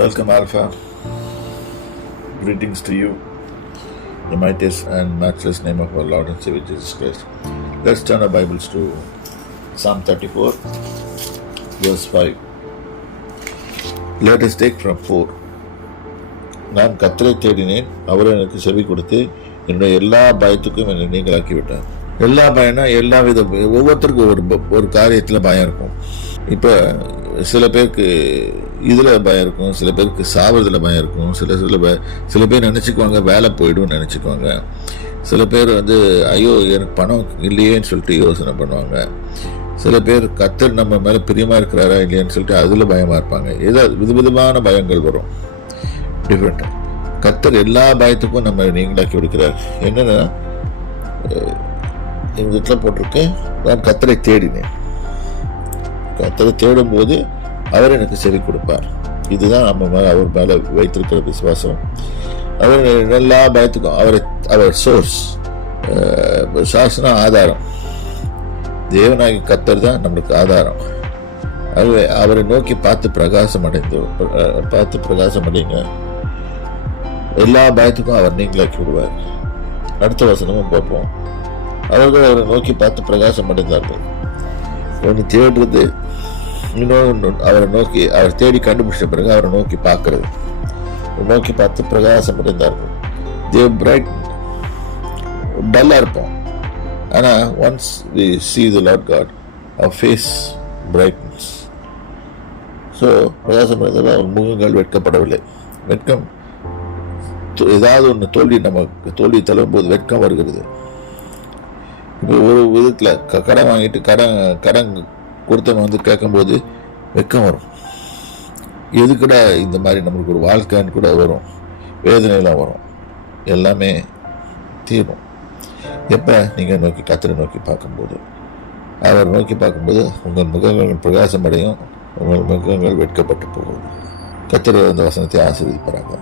Welcome, Alpha. Greetings to you, the mightiest and matchless name of our Lord and Savior Jesus Christ. Let's turn our Bibles to Psalm 34, verse 5. Let us take from 4. நான் கர்த்தரை தேடினேன், அவர் எனக்கு செவி கொடுத்து என்னுடைய எல்லா பயத்துக்கும் என்னை நீங்களாக்கி விட்டார். எல்லா பயம்னா எல்லா வித, ஒவ்வொருத்தருக்கும் ஒரு காரியத்தில் பயம் இருக்கும். இப்போ சில பேருக்கு இதில் பயம் இருக்கும், சில பேருக்கு சாவறதுல பயம் இருக்கும், சில பேர் நினச்சிக்குவாங்க வேலை போய்டும் நினச்சிக்குவாங்க. சில பேர் ஐயோ எனக்கு பணம் இல்லையேன்னு சொல்லிட்டு யோசனை பண்ணுவாங்க. சில பேர் கர்த்தர் நம்ம மேலே பிரியமாக இருக்கிறாரா இல்லையான்னு சொல்லிட்டு அதில் பயமாக இருப்பாங்க. ஏதாவது விதவிதமான பயங்கள் வரும், டிஃப்ரெண்ட்டாக. கர்த்தர் எல்லா பயத்துக்கும் நம்ம நீங்களாக்கி கொடுக்கிறார். என்னென்னா எங்கள் வீட்டில் போட்டிருக்கேன், நான் கர்த்தரை தேடினேன். கர்த்தரை தேடும்போது அவர் எனக்கு செவி கொடுப்பார். இதுதான் நம்ம மேலே அவர் மேலே வைத்திருக்கிற விசுவாசம். அவர் எல்லா பயத்துக்கும் அவர் சோர்ஸ், சாஸ்னா ஆதாரம். தேவனாகி கர்த்தர் தான் நம்மளுக்கு ஆதாரம். அவரை நோக்கி பார்த்து பிரகாசம் அடைங்க. எல்லா பயத்துக்கும் அவர் நீங்களாக்கி விடுவார். அடுத்த வசனமும் பார்ப்போம். அவர்கள் அவரை நோக்கி பார்த்து பிரகாசம் அடைந்தார்கள். ஒன்று தேடுறது, இன்னொன்று அவரை நோக்கி, அவர் தேடி கண்டுபிடிச்ச பிறகு அவரை நோக்கி பார்க்கறது. நோக்கி பார்த்து பிரகாசம் அடைந்தார்கள். தேவ் பிரைட். டல்லாக இருப்போம், ஆனால் once we see the Lord God, our face brightens. So பிரகாசம் அடைந்தால் அவர் முகங்கள் வெட்கப்படவில்லை. வெட்கம் ஏதாவது ஒன்று தோல்வி தழும்போது வெட்கம் வருகிறது. இப்போ ஒரு விதத்தில் கடன் வாங்கிட்டு கடன் கொடுத்தவன் கேட்கும்போது வெட்கம் வரும். எதுக்கூட இந்த மாதிரி நம்மளுக்கு ஒரு வாழ்க்கைன்னு கூட வரும், வேதனைலாம் வரும். எல்லாமே தீரும் எப்போ நீங்கள் கர்த்தரை நோக்கி பார்க்கும்போது. அவர் நோக்கி பார்க்கும்போது உங்கள் முகங்கள் பிரகாசம் அடையும், உங்கள் முகங்கள் வெட்கப்பட்டு போகும். கர்த்தர் அந்த வசனத்தை ஆசீர்வதிப்பாராங்க.